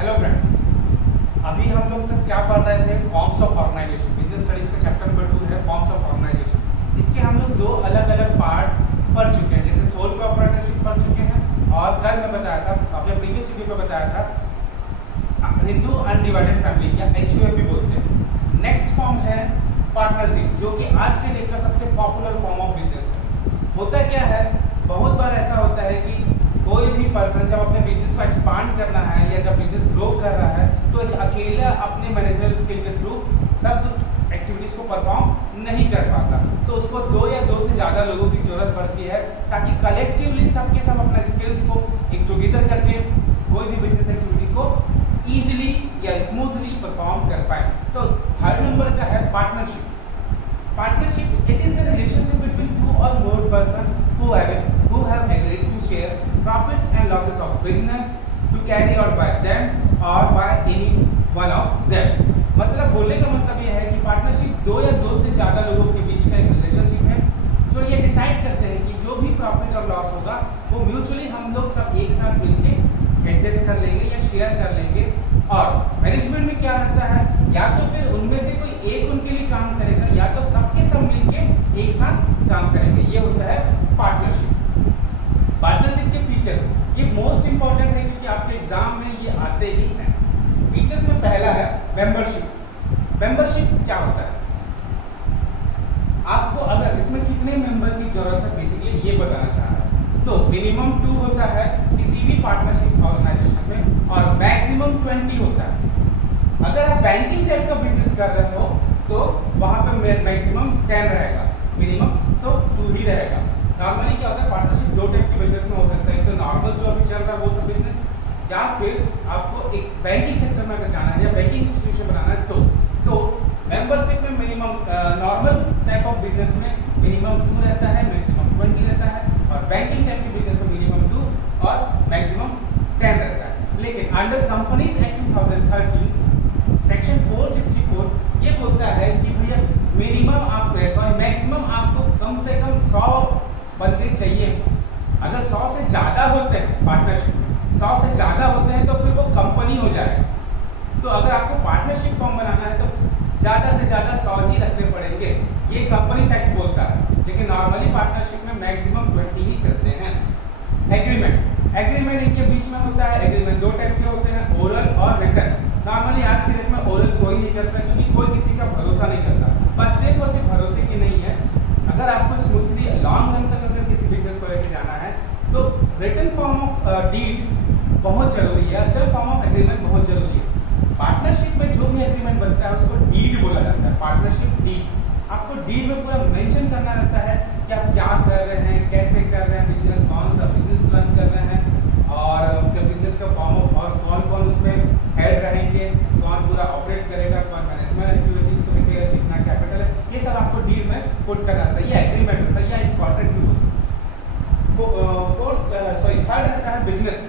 Hello friends, अभी हम लोग तक क्या पढ़ रहे थे? Forms of organisation. Business studies का चैप्टर नंबर 2 है फॉर्म्स ऑफ ऑर्गेनाइजेशन। इसके हम लोग दो अलग अलग पार्ट पढ़ चुके हैं, जैसे सोल प्रोप्राइटरशिप पढ़ चुके हैं और कल मैं बताया था, अपने प्रीवियस वीडियो में बताया था, हिंदू अनडिवाइडेड फैमिली या HUF भी बोलते हैं। नेक्स्ट फॉर्म है पार्टनरशिप, जो कि आज के डेट का सबसे पॉपुलर फॉर्म ऑफ बिजनेस है। होता क्या है, बहुत बार ऐसा होता है कि कोई भी पर्सन जब अपने बिजनेस को एक्सपांड करना है या जब बिजनेस ग्रो कर रहा है तो एक अकेला अपने मैनेजरल स्किल के थ्रू सब एक्टिविटीज़ को परफॉर्म नहीं कर पाता, तो उसको दो या दो से ज़्यादा लोगों की जरूरत पड़ती है ताकि कलेक्टिवली सब के सब अपना स्किल्स को एक टुगेदर करके कोई भी बिजनेस एक्टिविटी को ईजिली या स्मूथली परफॉर्म कर पाए। तो थर्ड नंबर का है partnership. Partnership, it is the relationship between two or more persons who have agreed to share profits and losses of business to carry out by them or by any one of them। मतलब बोलने का मतलब ये है कि partnership दो या दो से ज़्यादा लोगों के बीच का एक रिलेशनशिप है जो ये डिसाइड करते हैं कि जो भी प्रॉफिट और लॉस होगा वो म्यूचुअली हम लोग सब एक साथ मिलके एडजस्ट कर लेंगे या शेयर कर लेंगे। और मैनेजमेंट में क्या रहता है, या तो फिर उनमें से कोई एक उनके लिए काम करेगा या तो सबके सब मिलके एक साथ काम करेंगे। ये होता है पार्टनरशिप। पार्टनरशिप के फीचर्स ये मोस्ट इंपॉर्टेंट है क्योंकि आपके एग्जाम में ये आते ही हैं। फीचर्स में पहला है मेंबरशिप। मेंबरशिप क्या होता है, आपको अगर इसमें कितने मेंबर की जरूरत है बेसिकली ये बताना चाह रहा है। तो मिनिमम 2 होता है किसी भी पार्टनरशिप ऑर्गेनाइजेशन में और मैक्सिमम 20 होता है। अगर आप बैंकिंग टाइप का बिजनेस कर रहे हो तो वहां पे मैक्सिमम 10 रहेगा, मिनिमम तो 2 ही रहेगा। नॉर्मली क्या होता है, पार्टनरशिप दो टाइप के बिजनेस में हो सकता है, तो नॉर्मल जो अभी चल रहा है वो सब बिजनेस, या फिर आपको एक बैंकिंग सेक्टर में अगर जाना है या बैंकिंग इंस्टीट्यूशन बनाना है तो मेंबरशिप में minimum normal type of business में मिनिमम 2 रहता है, मैक्सिमम 20 रहता है, और बैंकिंग टाइप के बिजनेस में मिनिमम 2 और मैक्सिमम 10 रहता है। लेकिन अंडर कंपनीज एक्ट 2013 सेक्शन 464 ये बोलता है कि भैया मैक्सिमम आपको कम से कम 100 बंदे चाहिए। अगर 100 से ज़्यादा होते हैं पार्टनरशिप में, 100 से ज़्यादा होते हैं तो फिर वो कंपनी हो जाएगा। तो अगर आपको पार्टनरशिप फॉर्म बनाना है तो ज़्यादा से ज़्यादा 100 ही रखने पड़ेंगे, ये कंपनी एक्ट बोलता है। लेकिन नॉर्मली पार्टनरशिप में मैक्सिमम 20 ही चलते हैं। एग्रीमेंट इनके बीच में होता है। एग्रीमेंट दो टाइप के होते हैं, ओरल और रिटन। नॉर्मली आज के डेट में ओरल कोई नहीं करता क्योंकि कोई किसी का भरोसा नहीं करता, पर सिर्फ और सिर्फ भरोसे की नहीं है। अगर आपको स्मूथली लॉन्ग रन तक अगर किसी बिजनेस को लेकर जाना है तो रिटन फॉर्म ऑफ डीड बहुत जरूरी है, रिटन फॉर्म ऑफ एग्रीमेंट बहुत जरूरी है। पार्टनरशिप में जो भी एग्रीमेंट बनता है उसको डीड बोला जाता है, पार्टनरशिप डीड। आपको डीड में पूरा मेंशन करना रहता है कि आप क्या कर रहे हैं, कैसे कर रहे हैं बिजनेस, कौन सा बिजनेस रन कर रहे हैं और आपके बिजनेस का फॉर्म और कौन कौन उसमें हेड रहेंगे, कौन पूरा ऑपरेट करेगा, कौन मैनेजमेंट एक्टिविटीज को देखेगा, कितना कैपिटल है, ये सब आपको डीड में पुट करना रहता है। ये एग्रीमेंट होता है या एक कॉन्ट्रैक्ट भी हो सकता है। थर्ड रहता है बिजनेस।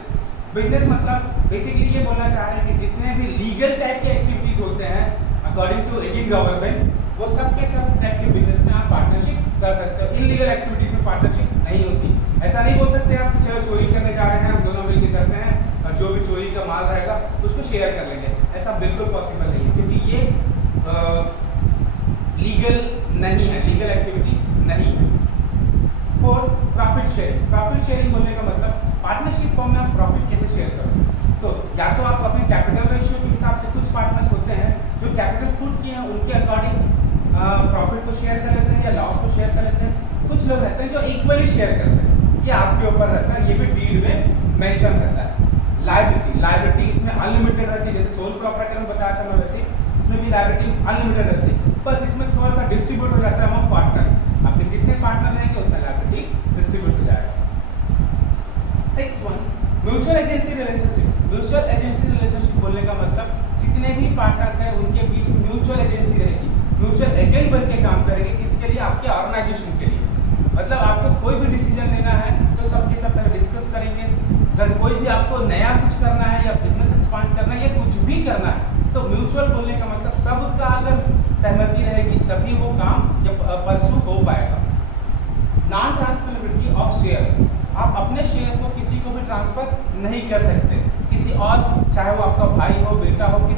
बिजनेस मतलब बेसिकली ये बोलना चाह रहे हैं कि जितने भी लीगल टाइप के एक्टिविटीज होते हैं अकॉर्डिंग टू इंडियन गवर्नमेंट, वो सब के सब टाइप के बिजनेस में आप पार्टनरशिप कर सकते हो। इनलीगल एक्टिविटीज में पार्टनरशिप नहीं होती। ऐसा नहीं बोल सकते आप चलो चोरी करने जा रहे हैं, हम दोनों मिलकर करते हैं और जो भी चोरी का माल रहेगा उसको शेयर कर लेंगे, ऐसा बिल्कुल पॉसिबल नहीं है क्योंकि ये लीगल नहीं है, लीगल एक्टिविटी नहीं है। Fourth, profit sharing. Profit sharing बोलने का मतलब पार्टनरशिप फॉर्म में आप प्रॉफिट कैसे शेयर करोगे। तो या तो आप अपने कैपिटल रेशियो के हिसाब से, कुछ पार्टनर्स होते हैं जो कैपिटल पुट किए हैं उनके अकॉर्डिंग प्रॉफिट को शेयर कर लेते हैं या लॉस को शेयर कर लेते हैं। कुछ लोग रहते हैं जो इक्वली शेयर करते हैं, ये आपके ऊपर रहता है, ये भी डीड में मेंशन रहता है। लायबिलिटी इसमें अनलिमिटेड रहती है, जैसे सोल प्रॉपर्टी में बताया था मैं, वैसे इसमें भी लायबिलिटी अनलिमिटेड रहती है, बस इसमें थोड़ा सा डिस्ट्रीब्यूट हो जाता है अमंग पार्टनर्स। आपके जितने पार्टनर रहेंगे उतना लायबिलिटी डिस्ट्रीब्यूट हो जाएगा। 6 mutual agency relationship. Mutual agency relationship बोलने का मतलब जितने भी पार्टनर्स हैं उनके बीच म्यूचुअल एजेंसी रहेगी, म्यूचुअल एजेंट बन के काम करेंगे। किसके लिए? आपके ऑर्गेनाइजेशन के लिए। मतलब आपको कोई भी डिसीजन लेना है तो सबके सब डिस्कस करेंगे। अगर कोई भी आपको नया कुछ करना है या बिजनेस एक्सपांड करना है या कुछ भी करना है तो म्यूचुअल बोलने का मतलब सबका अगर सहमति रहेगी तभी वो काम परसू हो पाएगा। Non transferability of shares. आप अपने शेयर्स को किसी को भी ट्रांसफर नहीं कर सकते, किसी और, चाहे वो आपका भाई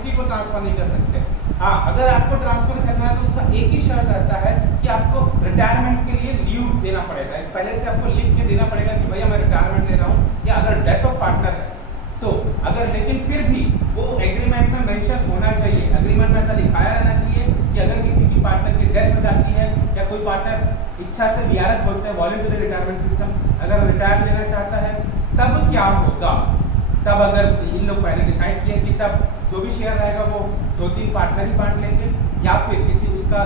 किसी को ट्रांसफर नहीं कर सकते। हाँ, अगर आपको ट्रांसफर करना है तो उसका एक ही शर्त रहता है कि आपको रिटायरमेंट के लिए लीव देना पड़ेगा, पहले से आपको लिख के देना पड़ेगा कि भैया मैं रिटायरमेंट ले रहा हूँ, या अगर डेथ ऑफ पार्टनर है तो अगर, लेकिन फिर भी वो एग्रीमेंट में मेंशन होना चाहिए, एग्रीमेंट में ऐसा लिखाया रहना चाहिए कि अगर किसी की पार्टनर की डेथ हो जाती है या कोई पार्टनर इच्छा से वीआरएस बोलते हैं, वॉलंटरी रिटायरमेंट सिस्टम, अगर रिटायर लेना चाहता है तब क्या होगा, तब अगर इन लोग पहले डिसाइड किए कि तब जो भी शेयर रहेगा वो 2-3 पार्टनर ही बांट लेंगे, या फिर किसी उसका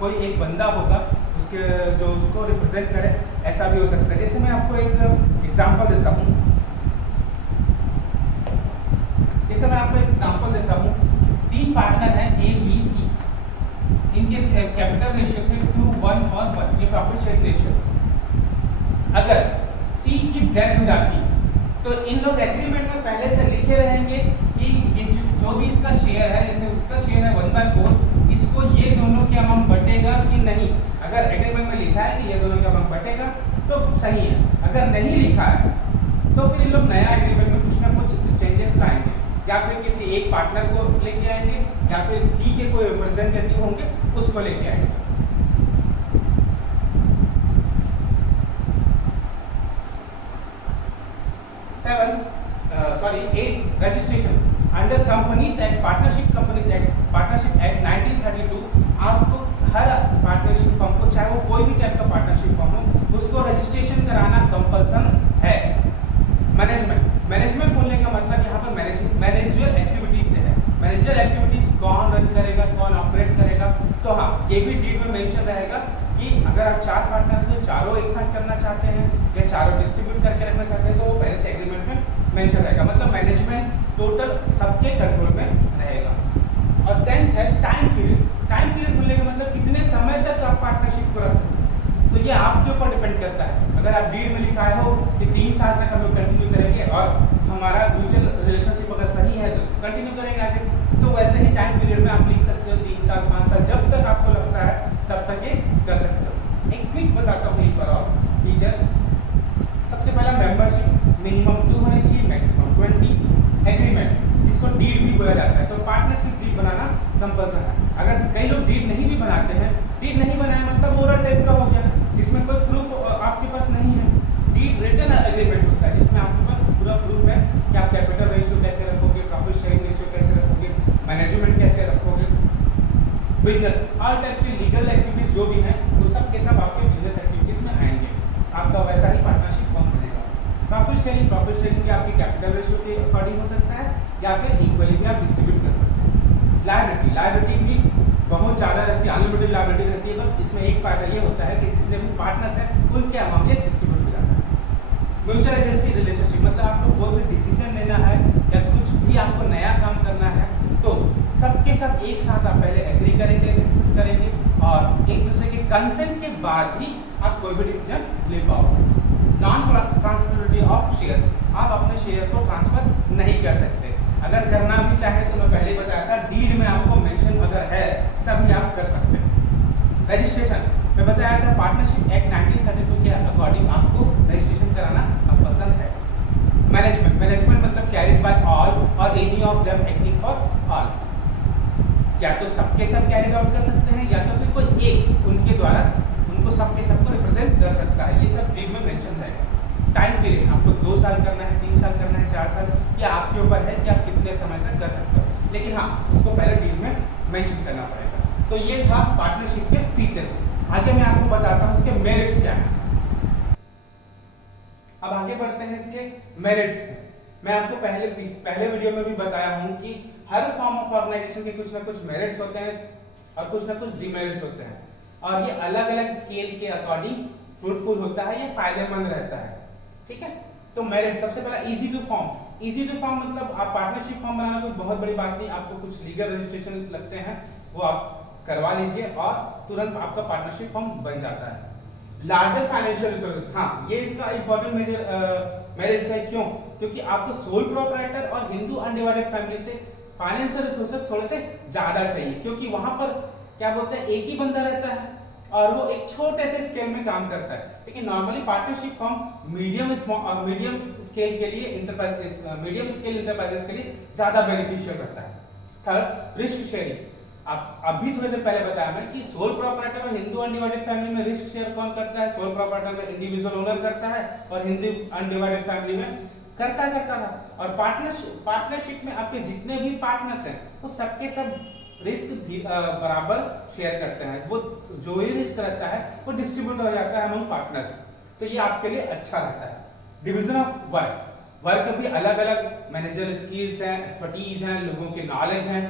कोई एक बंदा होगा उसके जो उसको रिप्रेजेंट करे, ऐसा भी हो सकता है। जैसे मैं आपको एक एग्जांपल देता हूँ, जैसे मैं आपको एक एग्जांपल देता हूँ, 3 पार्टनर हैं ए बी सी, इनके कैपिटल रेशियो थे 2, 1 और 1, ये प्रॉफिट शेयर रेशियो। अगर सी की डेथ हो जाती तो इन लोग एग्रीमेंट में पहले से लिखे रहेंगे कि ये जो भी इसका शेयर है, जैसे इसका शेयर है 1/4, इसको ये दोनों के अमाउंट बटेगा कि नहीं। अगर एग्रीमेंट में लिखा है कि ये दोनों का अमाउंट बटेगा तो सही है, अगर नहीं लिखा है तो फिर इन लोग नया एग्रीमेंट में कुछ ना कुछ चेंजेस लाएंगे, या फिर किसी एक पार्टनर को लेके आएंगे, या फिर सी के कोई रिप्रेजेंटेटिव होंगे उसको लेके आएंगे। 8 registration under companies act, partnership companies act, partnership act 1932, आपको हर पार्टनरशिप फर्म को, चाहे वो कोई भी टाइप का पार्टनरशिप फर्म हो, उसको रजिस्ट्रेशन कराना कंपल्सन है। मैनेजमेंट बोलने का मतलब यहाँ पर मैनेजरियल एक्टिविटीज से है। मैनेजरियल एक्टिविटीज कौन रन करेगा, कौन ऑपरेट करेगा, तो हाँ ये भी डीड में मेंशन रहेगा कि अगर आप 4 पार्टनर हैं तो चारों एक साथ करना चाहते हैं या चारों डिस्ट्रीब्यूट करके रखना चाहते हैं तो वो पहले से एग्रीमेंट में मेंशन रहेगा, मतलब मैनेजमेंट टोटल सबके कंट्रोल में रहेगा। और 10th है टाइम पीरियड। टाइम पीरियड बोलने का मतलब कितने समय तक आप पार्टनरशिप को रख सकते हैं, तो ये आपके ऊपर डिपेंड करता है। अगर आप डीड में लिखा हो कि 3 साल तक हम लोग कंटिन्यू करेंगे और हमारा म्यूचुअल रिलेशनशिप अगर सही है तो उसको कंटिन्यू करेंगे आगे, तो वैसे ही टाइम पीरियड में आप लिख सकते हो 3 साल 5 साल, जब तक आपको लगता है तब तक ये कर सकते हो। एक क्विक बताता हूँ एक बार और फीचर्स। सबसे पहला मेंबरशिप मिनिमम 2 होनी चाहिए, मैक्सिमम 20। एग्रीमेंट जिसको डीड भी बोला जाता है, तो पार्टनरशिप डीड बनाना कंपल्सन है। अगर कई लोग डीड नहीं भी बनाते हैं, डीड नहीं बनाया मतलब ओरल टाइप का हो गया जिसमें कोई प्रूफ आपके पास नहीं है। डीड रिटन एग्रीमेंट होता है जिसमें आपके पास पूरा प्रूफ है कि आप कैपिटल रेशियो कैसे रखोगे, प्रॉफिट शेयरिंग रेशियो कैसे रखोगे, मैनेजमेंट कैसे रखोगे, बिजनेस ऑल टाइप के लीगल एक्टिविटीज जो भी हैं वो सब के सब आपके बिजनेस एक्टिविटीज में आएंगे। आपका वैसा ही पार्टनरशिप फॉर्म बनेगा। प्रॉफिट शेयरिंग भी आपकी कैपिटल रेशियो के अकॉर्डिंग हो सकता है या फिर इक्वली भी आप डिस्ट्रीब्यूट कर सकते हैं। लायबिलिटी भी बहुत ज़्यादा रहती है, अनलिमिटेड लायबिलिटी रहती है। बस इसमें एक फायदा ये होता है कि जितने भी पार्टनर्स हैं उनके अमाउंट ये डिस्ट्रीब्यूट हो जाता है। म्यूचुअल एजेंसी रिलेशनशिप मतलब आपको कोई भी डिसीजन लेना है या कुछ भी आपको नया काम करना है तो सबके सब एक साथ आप पहले एग्री करेंगे, डिस्कस करेंगे और एक दूसरे के कंसेंट के बाद ही आप कोई भी डिसीजन ले पाओगे। नॉन ट्रांसफरेबिलिटी ऑफ शेयर्स, आप अपने शेयर को ट्रांसफर नहीं कर सकते। अगर करना भी चाहे तो मैं पहले बताया था डीड में आपको मेंशन अगर है तभी आप कर सकते हैं। रजिस्ट्रेशन मैं बताया था पार्टनरशिप एक्ट 1932 के अकॉर्डिंग आपको रजिस्ट्रेशन कराना कंपल्सन है। मैनेजमेंट मतलब कैरिड बाय ऑल और any of them acting for all, या तो सबके सब कैरिड आउट कर सकते हैं या तो फिर कोई एक उनके द्वारा उनको सबके सबको रिप्रेजेंट कर सकता है। ये सब डीड में मेंशन रहेगा। टाइम पीरियड आपको 2 साल करना है, 3 साल करना है, 4 साल, ये आपके ऊपर है कि आप कितने समय तक कर सकते हो, लेकिन हाँ उसको पहले डीड में मेंशन करना पड़ेगा। तो ये था पार्टनरशिप के फीचर्स। आगे मैं आपको बताता हूँ इसके मेरिट्स क्या है। अब आगे बढ़ते हैं इसके मेरिट्स पे। मैं आपको पहले वीडियो में भी बताया हूँ कि हर फॉर्म ऑफ ऑर्गेनाइजेशन के कुछ ना कुछ मेरिट्स होते हैं और कुछ ना कुछ डिमेरिट्स होते हैं और ये अलग अलग स्केल के अकॉर्डिंग फ्रूटफुल होता है, ये फायदेमंद रहता है। ठीक है, तो मेरिट सबसे पहला easy to form. Easy to form मतलब आप पार्टनरशिप फॉर्म बनाना कोई बहुत बड़ी बात नहीं, आपको कुछ लीगल रजिस्ट्रेशन लगते हैं वो आप करवा लीजिए और तुरंत आपका पार्टनरशिप फॉर्म बन जाता है। लार्जर फाइनेंशियल रिसोर्सेज, हाँ ये इसका इंपॉर्टेंट मेरिट्स है। क्यों? क्योंकि आपको सोल प्रोप्राइटर और हिंदू अनडिवाइडेड फैमिली से फाइनेंशियल रिसोर्सेज थोड़े से ज्यादा चाहिए, क्योंकि वहां पर क्या बोलते हैं एक ही बंदा रहता है और वो एक छोटे से स्केल में काम करता है। लेकिन normally partnership firm medium scale के लिए मीडियम स्केल इंटरप्राइजेस के लिए ज्यादा बेनिफिशियल रहता है। Third, risk sharing. आप अभी थोड़ी देर पहले बताया मैं कि सोल प्रोप्राइटर और हिंदू अनडिवाइडेड फैमिली में रिस्क शेयर कौन करता है? सोल प्रोप्राइटर में इंडिविजुअल ओनर करता है और हिंदू अनडिवाइडेड फैमिली में करता था। और पार्टनरशिप में आपके जितने भी पार्टनर्स हैं वो सबके सब रिस्क बराबर शेयर करते हैं। वो जो भी रिस्क रहता है वो डिस्ट्रीब्यूट हो जाता है अमंग पार्टनर्स। तो ये आपके लिए अच्छा रहता है। डिवीजन ऑफ वर्क भी अलग अलग मैनेजर स्किल्स हैं, एक्सपर्टीज हैं, लोगों के नॉलेज हैं।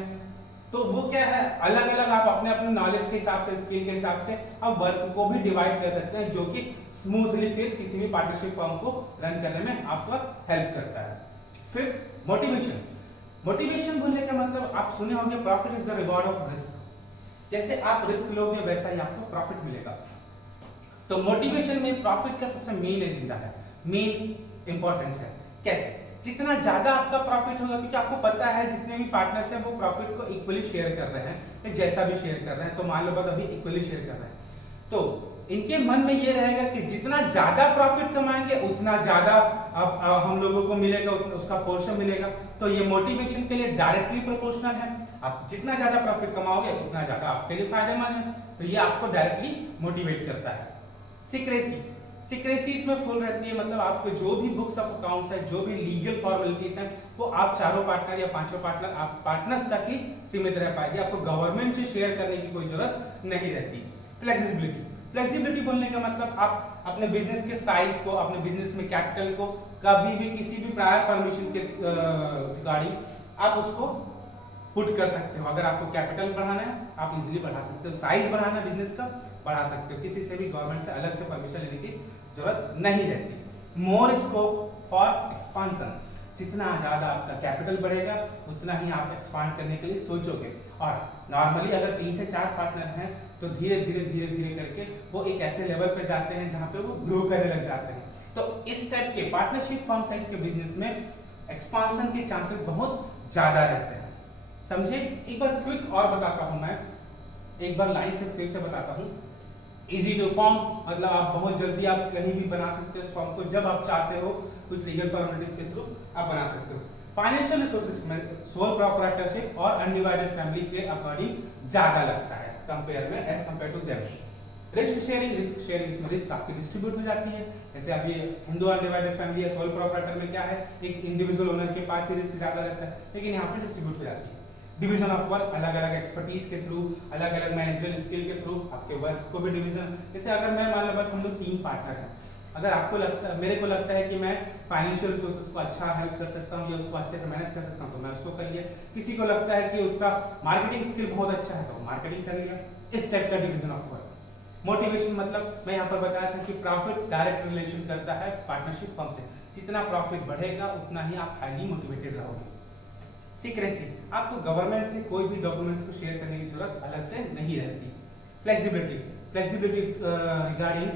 तो वो क्या है, अलग अलग आप अपने अपने नॉलेज के हिसाब से, स्किल के हिसाब से आप वर्क को भी डिवाइड कर सकते हैं, जो कि स्मूथली फिर किसी भी पार्टनरशिप फर्म को रन करने में आपका हेल्प करता है। फिर मोटिवेशन बोलने का मतलब आप सुने होंगे profit is the reward of risk. जैसे आप रिस्क लोगे वैसा ही आपको प्रॉफिट मिलेगा। तो मोटिवेशन में प्रॉफिट का सबसे मेन एजेंडा है, मेन इंपॉर्टेंस है। कैसे? जितना ज्यादा आपका प्रॉफिट होगा, क्योंकि आपको पता है जितने भी पार्टनर्स हैं वो प्रॉफिट को इक्वली शेयर कर रहे हैं, जैसा भी शेयर कर रहे हैं। तो मान लो अभी इक्वली शेयर कर रहे हैं, तो इनके मन में ये रहेगा कि जितना ज्यादा प्रॉफिट कमाएंगे उतना ज्यादा हम लोगों को मिलेगा, उसका पोर्शन मिलेगा। तो ये मोटिवेशन के लिए डायरेक्टली प्रोपोर्शनल है। आप जितना ज्यादा प्रॉफिट कमाओगे उतना ज्यादा आपके लिए फायदेमंद है। तो ये आपको डायरेक्टली मोटिवेट करता है। सिक्रेसी इसमें फुल रहती है, मतलब आपके जो भी बुक्स ऑफ अकाउंट्स है, जो भी लीगल फॉर्मेलिटीज हैं, वो आप चारों पार्टनर या पांचों पार्टनर आप पार्टनर्स तक ही सीमित रह पाएगी। आपको गवर्नमेंट से शेयर करने की कोई जरूरत नहीं रहती। फ्लेक्सिबिलिटी बोलने का मतलब आप अपने बिजनेस के साइज को, अपने बिजनेस में कैपिटल को कभी भी किसी भी प्रायर परमिशन के रिगार्डिंग आप उसको पुट कर सकते हो। अगर आपको कैपिटल बढ़ाना है आप इजीली बढ़ा सकते हो, साइज बढ़ाना है बिजनेस का बढ़ा सकते हो, किसी से भी गवर्नमेंट से अलग से परमिशन लेने की जरूरत नहीं रहती। मोर स्कोप फॉर एक्सपांशन। जितना ज्यादा आपका कैपिटल बढ़ेगा उतना ही आप एक्सपांड करने के लिए सोचोगे। और नॉर्मली अगर 3 से 4 पार्टनर हैं तो धीरे धीरे करके वो एक ऐसे लेवल पे जाते हैं जहां पे वो ग्रो करने लग जाते हैं। तो इस टाइप के पार्टनरशिप फर्म टाइप के बिजनेस में एक्सपांशन के चांसेस बहुत ज्यादा रहते हैं। समझे? एक बार क्विक और बताता हूं मैं, एक बार लाइन से फिर से बताता हूं। इजी टू फॉर्म मतलब आप बहुत जल्दी आप कहीं भी बना सकते हो इस फॉर्म को, जब आप चाहते हो कुछ लीगल फॉर्मेलिटीज के थ्रू आप बना सकते हो। फाइनेंशियल रिसोर्सेज में सोल प्रोप्राइटरशिप और अनडिवाइडेड फैमिली के अकॉर्डिंग ज्यादा लगता है कंपेयर में, as compare to them. Risk sharing इसमें रिस्क आपकी डिस्ट्रीब्यूट हो जाती है। जैसे अभी हिंदू अनडिवाइडेड फैमिली या सोल प्रोप्राइटर में क्या है, एक इंडिविजुअल ओनर के पास ही रिस्क ज्यादा रहता है, लेकिन यहाँ पे डिस्ट्रीब्यूट हो जाती है। डिवीजन ऑफ वर्क, अलग अलग एक्सपर्टीज के थ्रू, अलग अलग मैनेजरियल स्किल के थ्रू आपके वर्क को भी डिवीजन। जैसे अगर मैं मान लो हम लोग 3 पार्टनर हैं, अगर आपको लगता है, मेरे को लगता है कि मैं फाइनेंशियल रिसोर्सेज को अच्छा हेल्प कर सकता हूँ या उसको अच्छे से मैनेज कर सकता हूँ तो मैं उसको कर लिया। किसी को लगता है कि उसका मार्केटिंग स्किल बहुत अच्छा है तो मार्केटिंग कर लिया। इस टाइप का डिवीजन ऑफ वर्क। मोटिवेशन मतलब मैं यहाँ पर बताया था कि प्रॉफिट डायरेक्ट रिलेशन करता है पार्टनरशिप फर्म से। जितना प्रॉफिट बढ़ेगा उतना ही आप हाईली मोटिवेटेड रहोगे। सीक्रेसी, आपको गवर्नमेंट से कोई भी डॉक्यूमेंट्स को शेयर करने की जरूरत अलग से नहीं रहती। Flexibility regarding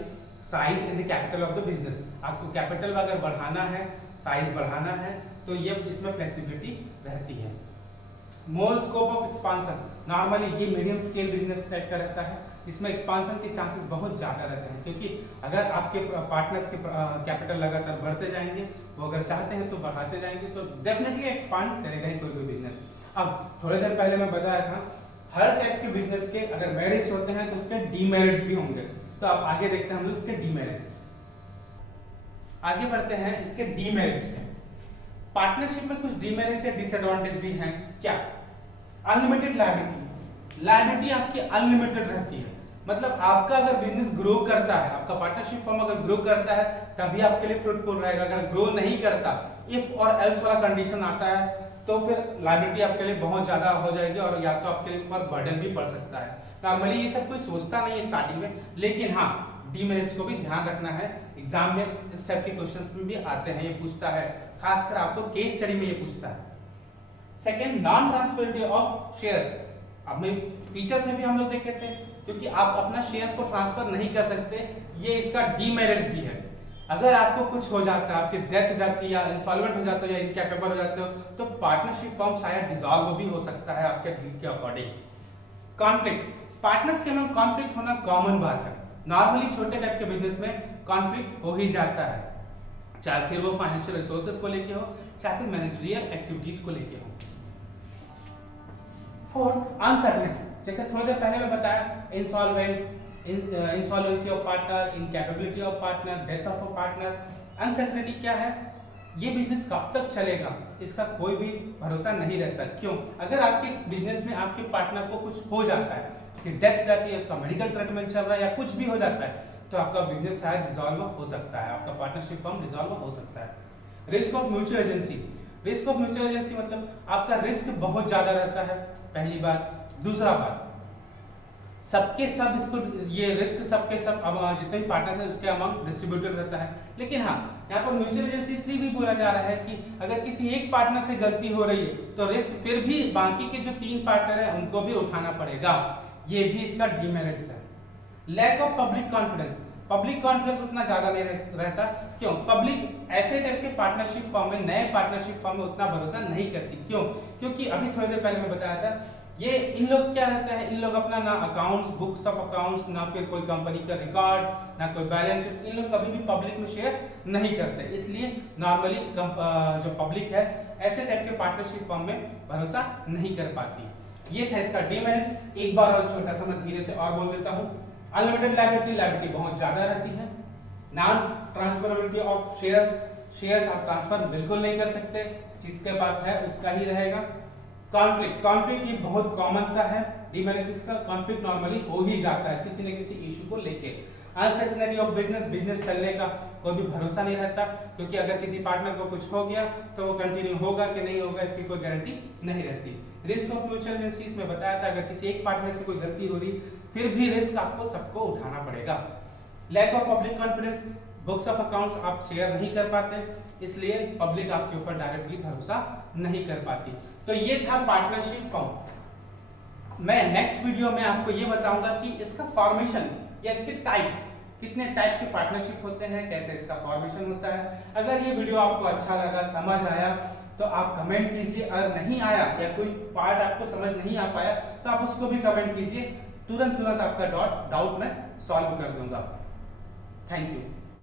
size and the capital of the business. आपको कैपिटल अगर बढ़ाना है, साइज बढ़ाना है तो ये इसमें फ्लेक्सिबिलिटी रहती है। मोर स्कोप ऑफ एक्सपांशन, नॉर्मली ये मीडियम स्केल बिजनेस टाइप का रहता है, इसमें एक्सपांशन के चांसेस बहुत ज्यादा रहते हैं, क्योंकि अगर आपके पार्टनर्स के कैपिटल लगातार बढ़ते जाएंगे, वो अगर चाहते हैं तो बढ़ाते जाएंगे, तो डेफिनेटली एक्सपांड करेगा ही कोई बिजनेस। अब थोड़ी देर पहले मैं बताया था हर टाइप के बिजनेस के अगर मेरिट्स होते हैं तो उसके डीमेरिट्स भी होंगे। तो अब आगे देखते हैं हम लोग इसके डीमेरिट्स। आगे बढ़ते हैं इसके डीमेरिट्स में। पार्टनरशिप में कुछ डीमेरिट्स या डिसएडवांटेज भी हैं। क्या? अनलिमिटेड लायबिलिटी आपकी अनलिमिटेड रहती है। मतलब आपका अगर बिजनेस ग्रो करता है, आपका पार्टनरशिप फर्म अगर ग्रो करता है तभी आपके लिए फ्रूटफुल रहेगा। अगर ग्रो नहीं करता, इफ और एल्स वाला कंडीशन आता है तो फिर लायबिलिटी आपके लिए बहुत ज्यादा हो जाएगी और या तो आपके ऊपर बर्डन भी पड़ सकता है। नॉर्मली ये सब कोई सोचता नहीं है स्टार्टिंग में, लेकिन हाँ डीमेरिट्स को भी ध्यान रखना है। एग्जाम में इस टाइप के क्वेश्चंस में भी आते हैं, ये पूछता है, खासकर आपको केस स्टडी में ये पूछता है। Second, non transferability of shares. अपने फीचर्स में भी हम लोग देखे थे, क्योंकि आप अपना शेयर्स को ट्रांसफर नहीं कर सकते, ये इसका डीमेरिट्स भी है। अगर आपको कुछ हो जाता है, आपकी डेथ हो जाती है या इंसॉल्वेंट हो जाते हो या इनकैपेबल हो जाते हो, तो पार्टनरशिप फर्म शायद डिसॉल्व भी हो सकता है आपके डील के अकॉर्डिंग। पार्टनर्स के में कॉन्फ्लिक्ट होना कॉमन बात है। नॉर्मली छोटे टाइप के बिजनेस में कॉन्फ्लिक्ट हो ही जाता है, चाहे फिर वो फाइनेंशियल रिसोर्सेज को लेके हो, चाहे फिर मैनेजरियल एक्टिविटीज को लेके हो। Fourth, uncertainty. जैसे थोड़ी देर पहले मैं बताया, insolvency of partner, incapability of partner, death of a partner. Uncertainty क्या है? ये बिजनेस कब तक चलेगा इसका कोई भी भरोसा नहीं रहता। क्यों? अगर आपके बिजनेस में आपके पार्टनर को कुछ हो जाता है, उसकी डेथ जाती है, उसका मेडिकल ट्रीटमेंट चल रहा है या कुछ भी हो जाता है, तो आपका बिजनेस शायद डिसॉल्व हो सकता है, आपका पार्टनरशिप फर्म डिसॉल्व हो सकता है। Risk of mutual agency. Risk of mutual agency मतलब आपका रिस्क बहुत ज्यादा रहता है, पहली बात। दूसरा बात, सबके सब इसको, ये रिस्क सबके सब जितने भी पार्टनर्स हैं उसके अमाउंट डिस्ट्रीब्यूटेड रहता है। लेकिन हाँ, यहाँ पर म्यूचुअल एजेंसी इसलिए भी बोला जा रहा है कि अगर किसी एक पार्टनर से गलती हो रही है तो रिस्क फिर भी बाकी के जो 3 पार्टनर हैं उनको भी उठाना पड़ेगा। ये भी इसका डीमेरिट्स है। Lack of public confidence. Public confidence उतना ज्यादा नहीं रहता। क्यों? पब्लिक ऐसे टाइप के पार्टनरशिप फॉर्म में, नए पार्टनरशिप फॉर्म में उतना भरोसा नहीं करती। क्यों? क्योंकि अभी थोड़ी देर पहले मैं बताया था, ये इन लोग क्या रहता है, इन लोग अपना ना अकाउंट्स, बुक्स ऑफ अकाउंट्स, ना फिर कोई कंपनी का रिकॉर्ड, ना कोई बैलेंस शीट, इन लोग कभी भी पब्लिक में शेयर नहीं करते। इसलिए नॉर्मली जो पब्लिक है ऐसे टाइप के पार्टनरशिप फॉर्म में भरोसा नहीं कर पाती। ये था इसका डीमेरिट्स। एक बार और छोटा सा मैं धीरे से और बोल देता हूँ। अनलिमिटेड लायबिलिटी, लायबिलिटी बहुत ज्यादा रहती है। Non transferability of shares, shares आप ट्रांसफर बिल्कुल नहीं कर सकते, जिसके पास है उसका ही रहेगा। कॉन्फ्लिक्ट, कॉन्फ्लिक्ट ये बहुत कॉमन सा है, डीमेरिट्स का कॉन्फ्लिक्ट नॉर्मली हो ही जाता है किसी न किसी इशू को लेके। अनसर्टेनिटी ऑफ बिजनेस, बिजनेस चलने का कोई भी भरोसा नहीं रहता, क्योंकि अगर किसी पार्टनर को कुछ हो गया तो वो कंटिन्यू होगा कि नहीं होगा इसकी कोई गारंटी नहीं रहती। रिस्क ऑफ म्यूचुअल एजेंसीज में बताया था, अगर किसी एक पार्टनर से कोई गलती हो रही फिर भी रिस्क आपको सबको उठाना पड़ेगा। Lack of public confidence, books of accounts आप शेयर नहीं कर पाते, इसलिए पब्लिक आपके ऊपर डायरेक्टली भरोसा नहीं कर पाती। तो ये था पार्टनरशिप फॉर्म। मैं नेक्स्ट वीडियो में आपको ये बताऊंगा कि इसका फॉर्मेशन या इसके टाइप्स, कितने टाइप के पार्टनरशिप होते हैं, कैसे इसका फॉर्मेशन होता है। अगर ये वीडियो आपको अच्छा लगा, समझ आया, तो आप कमेंट कीजिए। अगर नहीं आया या कोई पार्ट आपको समझ नहीं आ पाया तो आप उसको भी कमेंट कीजिए, तुरंत आपका डाउट मैं सॉल्व कर दूंगा। Thank you.